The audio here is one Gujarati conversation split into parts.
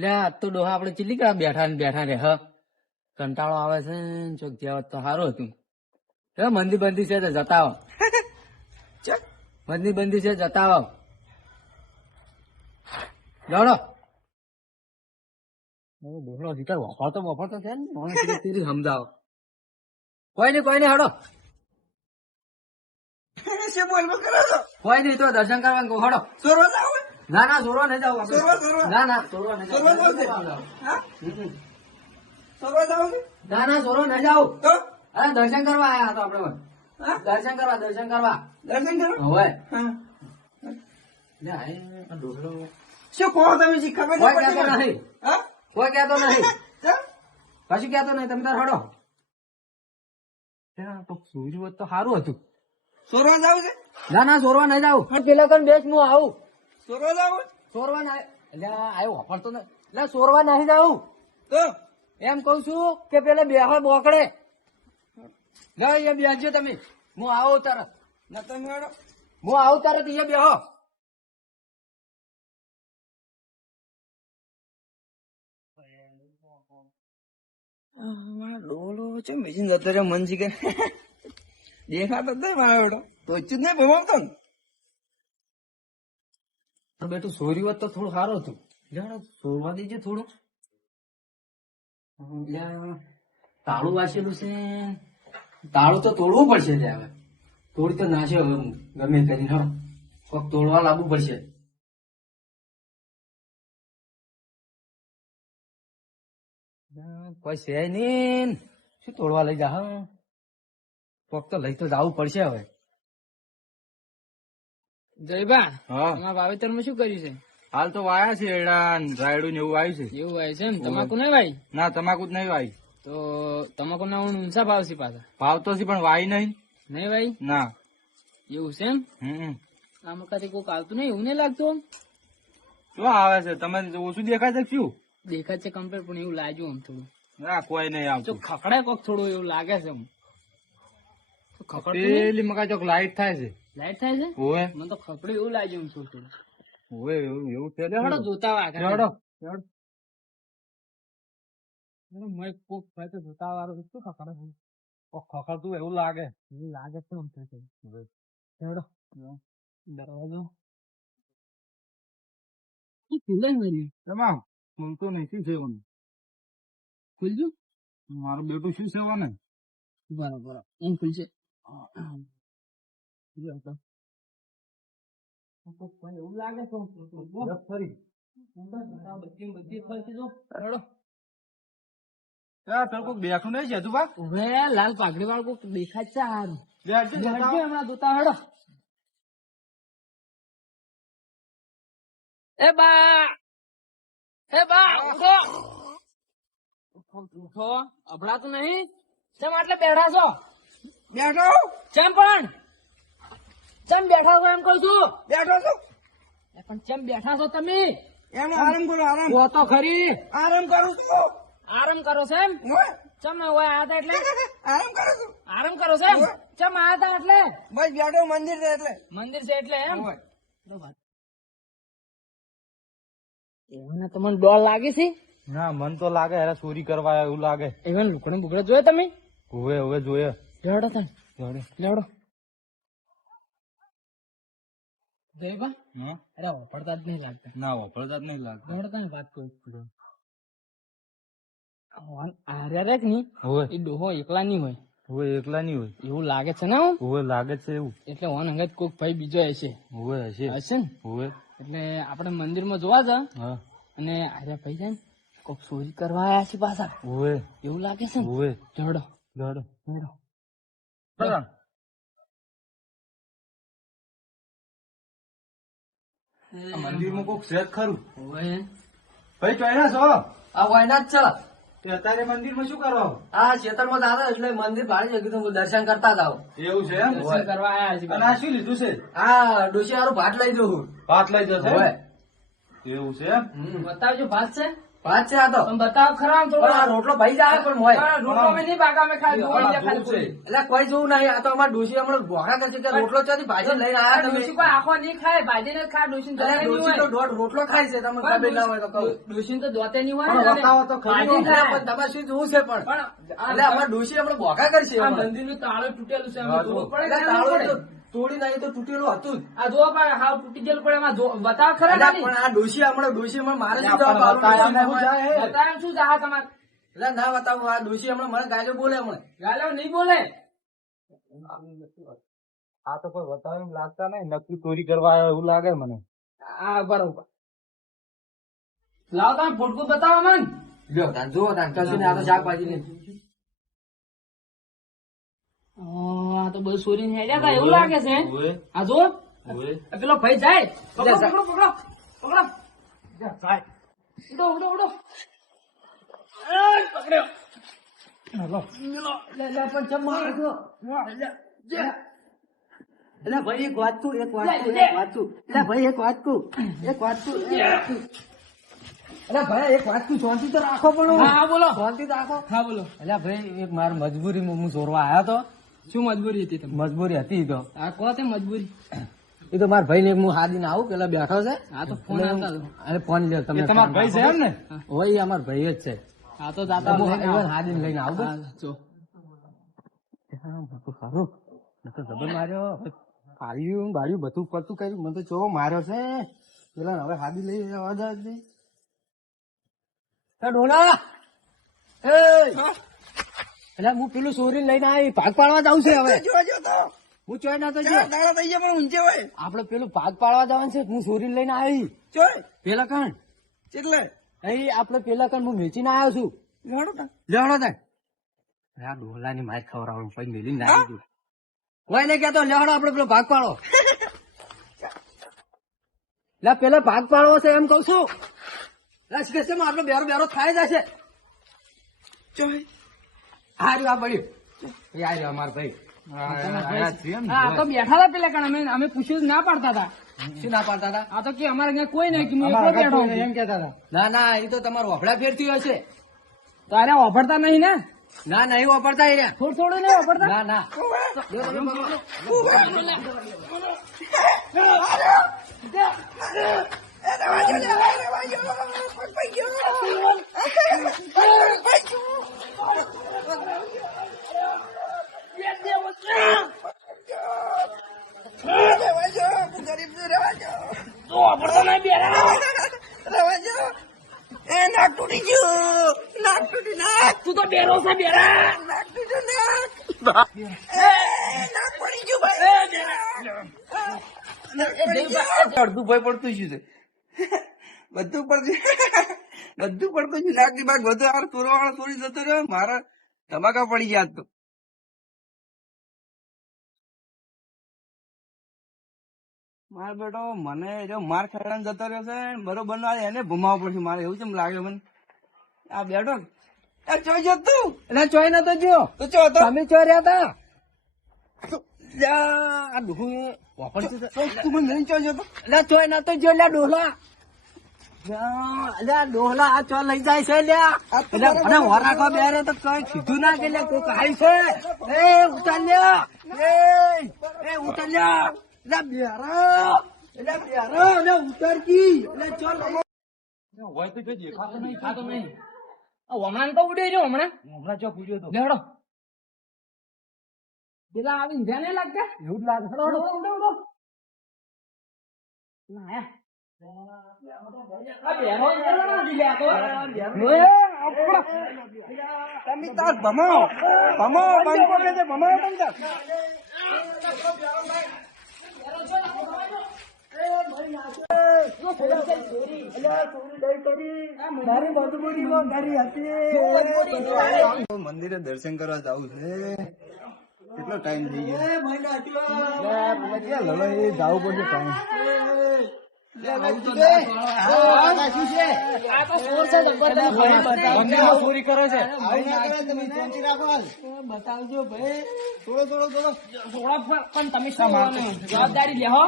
લે આજ તો ડોહા આપડે ચીલી કા બેઠા ને બેઠા રે હ કંટાળો આવે છે ને ચોક જ્યાં તો સારું હતું. હે મંદી બંદી છે તો જતા આવો. મંદી બંદી છે જતા આવો. દોડો ડોહલો જીતર વફાતો છે ને મને તીરી સમજાવો. કોઈ નહીં હડો. શું બોલવા કરો છો? કોઈ નહીં તો દર્શન કરવાનું કહો હડો. સોરવા જાવ? ના સોરવા નહીં જાવ. સોરવા. ના સોરવા નહીં સોરવા જાવ છે? હા? સોરવા જાવ છે? ના સોરવા નહીં જાવ. તો? અરે દર્શન કરવા આયા તો આપડે હા? દર્શન કરવા દર્શન કરો? હવે હા. ડોહલો શું કહો તમે જી ખબર કોઈ નહીં કહેતો પડતી? નહીં. હા? કોઈ કહેતો નહીં. ચમ? કશું કહેતો નહીં તમે તાર હડો. ત્યાં તો સૂર્ય હોત તો સારું હતું. સોરવા જાવ છે? ના સોરવા નહીં જાવ. પેલા કણ બેસ હું આવું. સોરવા જાવ? સોરવા ના એટલે આવ્યો વાપરતો નહીં. એટલે સોરવા નહીં જાવ. તો? એમ કઉ છું કે પેલા બેહો બોકડે. લે એ બેસજો તમે. હું આવું તરત. ના તમે હેડો. હું આવું તરત એ બેહો. મારો ડોલો છે મેચિંગ જતો રહ્યો મન શીખે દેખાતો જ નહીં મારો બેટો તો જ નહીં ભમાવતો ને બેટું સોર્યું હોત તો થોડું સારું હતું. લે સોરવા દેજે થોડું. તાળું વાંચેલું છે. તાળું તો તોડવું પડશે ત્યાં હવે. તોડી તો નાશે હવે હું ગમે કરીને હો કોક તોડવા લાવવું પડશે. કોઈ છે નહીં શું તોડવા લઈ જા. કોક તો લઈ તો જવું પડશે હવે. જયબા હા તમારા વાવેતરમાં શું કર્યું છે? હાલ તો વાયા છે એડા રાયડું ને એવું આવ્યું છે. એવું વાય છે ને તમાકુ નહીં વાય? ના તમાકુ જ નહીં વાય. તો તમાકુ ના ઊંચા ભાવ છે પાછા? ભાવ તો છે પણ વાય નહીં. નહીં વાય? ના એવું છે એમ? આ વખતે કોક આવતું નહીં એવું નહીં લાગતું? શું આવે છે તમે ઓછું દેખાય છે શું? દેખાય છે કમ્પ્લેટ પણ એવું લાગ્યું આમ થોડું. ના કોઈ નહીં જો આવતું. ખકડે કોક થોડું એવું લાગે છે આમ. ખકડતું પેલી મકા ચોક લાઈટ થાય છે. લાઈટ થાય છે? ઓવે મને તો ખકડું એવું લાગ્યું આમ થોડું. ઓવે એવું છે. હડો જોતા વાગે. હેડો. કોક ભાઈ તો જોતા વાળો શું ખકડે છે? ખખડતું એવું લાગે. એવું લાગે છે આમ થોડું. હેડો દરવાજો ખુલે મારી એમાં ખુલતું નહીં શું છે ખુલજો. મારું બેટું શું સેવા ને બરાબર એમ ખુલશે. એવું લાગે છે ફરી બધી ફરતી જો. હેડો કોઈક બેઠું નહીં છે તું બા હવે લાલ પાઘડી વાળું કોક દેખાય છે સારું. બેઠજો, બેઠજો, જતા હમણાં જોતા હેડો. એ બા ઉઠો ઉઠો. અભડાતું નહીં? ચમ આટલે બેઠા છો? બેઠો ચમ પણ ચમ બેઠા છો એમ કઉ છું? બેઠો છો એ પણ ચમ બેઠા છો તમે? એને આરામ કરો આરામ ઓ તો ખરી. આરામ કરું છું આરામ કરો છો એમ? ઓય, ચમ ના હોય આયા તા એટલે આરામ કરું છું આરામ કરો છો એમ? ચમ આયા તા એટલે બસ બેઠો મંદિર છે એટલે મંદિર છે એટલે એમ? ઓય. એમને તમને ડોર લાગે છે? ના મન તો લાગે યાર ચોરી કરવા એવું લાગે. એવા લુકડે બુકડે જોયે તમે? હવે જોઈએ. લેવડો તને લેવડો. જયબા અરે વાપરતા જ નહીં લાગતા. ના વાપરતા જ નહીં લાગતા. લેવડો તને વાત કહું. આર્યા રે કે નહીં હવે એ ડોહો એકલા નહીં હોય હવે એકલા નહીં હોય. એવું લાગે છે ને આમ? હવે લાગે છે એવું. એટલે ઓન અંગત કોક ભાઈ બીજો હશે હવે હશે. હશે ને? હવે એટલે આપણે મંદિરમાં જોવા જા હા અને આર્યા ભાઈ છે ને કોક ચોરી કરવા આયા છે પાછા હવે એવું લાગે છે ને? હવે લેવડો લડો. લેવડો. મંદિરમાં કોક છે જ ખરું. ઓય ભાઈ ચોયના છો? આ વાયના જ છે. તે અત્યારે મંદિરમાં શું કરો? આ ખેતરમાં દાદા એટલે મંદિર ભાડી જગ્યું તો દર્શન કરતા જાવ. એવું છે એમ? દર્શન કરવા આયા છે. અને આ શું લીધું છે? આ ડોશી હારું ભાત લઈ જવું. ભાત લઈ જશે એમ? ઓય. એવું છે એમ? બતાવજો ભાત છે. વાત છે આ તો. તમે બતાવો ખરા આમ થોડો. પણ આ રોટલો ભાઈ જાય પણ મોય. પણ રોટલો અમે નહીં પાકા, અમે ખાલી જોઈ લે ખાલી પૂરી. એટલે કોઈ જોવું નહીં. આ તો અમારા ડોશી હમણાં ભોગા કરશે કે રોટલો ચાથી ભાજી લઈને આ આયા ડોશી તમે. કોઈ આખો નહીં ખાય, ભાજી ને ખાય, ડોશી ને અરે દોતે નહીં ડોશી તો હોય. દોઢ રોટલો ખાય છે તમે ખબર ના હોય તો કહું. ડોશી ને તો દોતે નહીં હોય પણ ને, બતાવો તો ખરી. ભાજી ખાય. પણ તમારે શું જોવું છે પણ. પણ એટલે અમારા ડોશી હમણાં ભોગા કરશે આ હમણાં. મંદિરનું તાળું તૂટેલું છે, અમે હા, જોવું પડે એટલે કે ના તાળું પડે? તો તોડી નાખી તો તૂટેલું હતું જ. આ જો પણ હાવ તૂટી ગયેલું પડે, એમાં બતાવ ખરા એટલે ખાલી. પણ આ ડોશી હમણાં મારે શું પણ જવાબ આપવાનો? બતાવ્યામાં શું જાય? બતાવ શું જાહા તમારે? એટલે ના બતાવું. આ ડોશી હમણાં મને ગાજો બોલે હમણાં. ગાલો નહીં બોલે. આ તો કોઈ બતાવે એમ લાગતા નહીં, નક્કી ચોરી કરવા આવ્યા એવું લાગે મને. આ બરોબર. લાવો તમે ફોટકો બતાવો મને. લ્યો તાન જુઓ તાન કશું નહીં. આ તો શાકભાજી ને આ તો બધું સોરીને હેડ્યા તા એવું લાગે છે. આ જો આ પેલો ભાઈ જાય. પકડો પકડો પકડો પકડો. ઉડો ઉડો ઉડો. એ, પકડ્યો. લે પણ ચમ મારો છો? એટલે ભાઈ એક વાત કહું. એટલે ભાઈ એક વાત કહું. એટલે ભાઈ એક વાત કહું. શાંતિ તો રાખો પણ. હા હા બોલો. શાંતિ તો રાખો. હા બોલો. એટલે ભાઈ એક મારી મજબૂરીમાં હું ચોરવા આવ્યો તો. શું મજબૂરી હતી તમને? મજબૂરી હતી તો. આ કહો તે મજબૂરી. એ તો મારા ભાઈ ને હું હાદીને આવું પેલા બેઠો છે. આ તો ફોન આવતા હતો. અરે ફોન લ્યો તમે. તમારા ભાઈ છે એમ ને? હોય અમારા ભાઈ જ છે. આ તો દાદા હું લઈને આવો. હાદીને લઈને આવું. હા, જો. સારું તો જબર માર્યો. પાડ્યું બાળ્યું બધું પડતું કર્યું. મને તો ચોવો માર્યો છે. પેલા હવે હાદી લઈ જવા દે. ડોલા એટલે હું પેલું ચોરી લઈને આવી ભાગ પાડવા જાઉં છે હવે. હું ચોય ના તો જો આપડે પેલું ભાગ પાડવા જવાનું છે. હું ચોરી લઈને આવી પેલા કણ અહીં આપડે પેલા કણ હું વેચીને આવ્યો છું. લેવડો થાય આ ડોલા ની માર ખવડાવવાનું પછી મેલી નાખી દીધું. કોઈ ને કેતો લેવડો આપડે પેલો ભાગ પાડો. લે પેલો ભાગ પાડવો છે એમ કઉ છું. આપડે બેરો બેરો થાય જશે. આ રહ્યું આ પડ્યું. એ આ રહ્યો અમાર ભાઈ. હા, આ તો બેઠા હતા પેલા કણ. અમે પૂછ્યું તો ના પાડતા હતા. શું ના પાડતા હતા? આ તો કે અમારે અહીંયા કોઈ નહીં કે હું એકલો બેઠો છું. એમ કેતા હતા. ના ના એ તો તમારું વફડા ફેરથી હશે. તારે વાપરતા નહીં ને? ના નહીં વાપરતા એ રહ્યા. થોડું થોડું નહીં વાપરતા? ના ના તું તો બેરો છે બેરા. અડધું ભય પડતું શું છે? બધું પડતું છે. નાકની બાગ બધું આ ચોરવાળો ચોરી જતો રહ્યો. મારા ધમાકા પડી ગયા આજ તો. મારો બેટો મને જો માર ખાઈને જતો રહ્યો છે. બરોબર ના એને ભમાવવો પડશે મારે. એવું કેમ લાગે મને? આ બેટો ચોઈ જતો તું. એટલે ચોય નતો જો. તો ચો હતો તમે ચોય રહ્યા હતા. આ ડોહું વાપરતું છે. તું મને નહીં ચોઈ જતો. એટલે ચોય નતો જો. લ્યા ડોહલા અલ્યા ડોહલા આ ચો લઈ જાય છે. લ્યા એટલે મને વરાખો બેરે તો કઈ કીધું ના કે લ્યા કોક આવી છે. એ ઉતાર લ્યા. એ ઉતાર લ્યા. એટલે બેરા એટલે ઉતાર કી. એટલે ચો હોય તો જોજે. ખાતો નહીં, ખાતો નહીં. આ હમણાં તો ઉડે રહ્યો હમણાં. હમણાં ચો પૂછ્યો તો લેવડો. પેલા આવી ઊંધા નહીં લાગતા? એવું જ લાગે. ઉડો, ઉડો, ઉડો, ઉડો. ના, આયા. આ બેરો ઉતરવાનો નથી લે આ તો. એ, આ પકડો. તમે તાર ભમાવો બંકો કે છે ભમાવો તમે તાર. મંદિરે દર્શન કરવા જવું છે. કેટલો ટાઈમ થઈ ગયો? જવું પડશે ટાઈમ. આ તો ચોર છે જબરદસ્ત. ચોરી કરે છે. બતાવજો ભાઈ, થોડો થોડા પણ તમે શું જવાબદારી લે હો.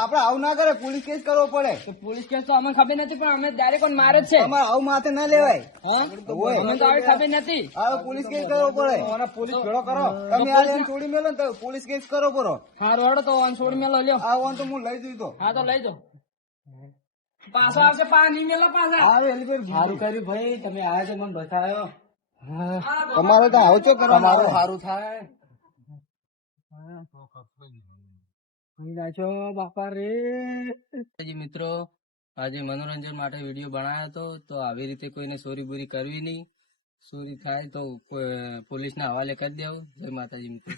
આપડે આવું ના કરે, પોલીસ કેસ કરવો પડે. તો પોલીસ કેસ તો અમને ખબર નથી, પણ અમે ડાયરેક્ટ કોણ મારે જ છે. તમારે આવું માથે ના લેવાય. હા? હોય. અમને તો આવી ખબર નથી. હવે પોલીસ કેસ કરવો પડે. પોલીસ ભેળો કરો. તમે આ લઈને છોડી મેલો ને તો પોલીસ કેસ કરો પડો. હા રોડ તો છોડી મેલો લ્યો. આ વાન તો હું લઈ જઈ તો. હા તો લઈ જાઓ. પાછો આવશે પાણી મેલો પાછા. સારું કર્યું ભાઈ, તમે આયા છે, મને બતાવ્યો. તમારે તો આવો છો કરવા તમારું સારું થાય. બાપા રે મિત્રો, આજે મનોરંજન માટે વિડીયો બનાવ્યો હતો. તો આવી રીતે કોઈને ચોરી બોરી કરવી નહીં. ચોરી થાય તો પોલીસ ના હવાલે કરી દેવું. જય માતાજી મિત્રો.